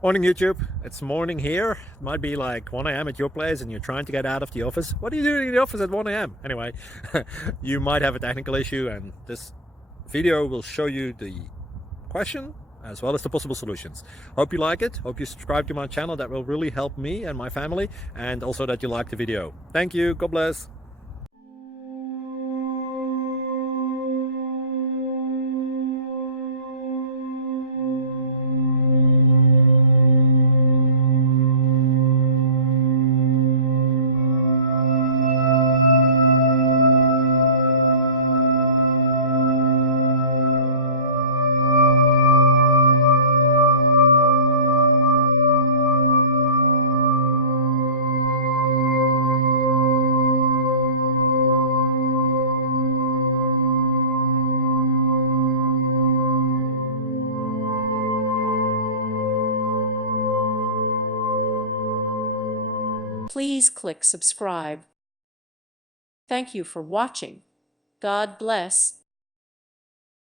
Morning YouTube, it's morning here. It might be like 1 a.m. at your place and you're trying to get out of the office. What are you doing in the office at 1 a.m.? Anyway, you might have a technical issue and this video will show you the question as well as the possible solutions. Hope you like it, hope you subscribe to my channel. That will really help me and my family, and also that you like the video. Thank you, God bless. Please click subscribe. Thank you for watching. God bless.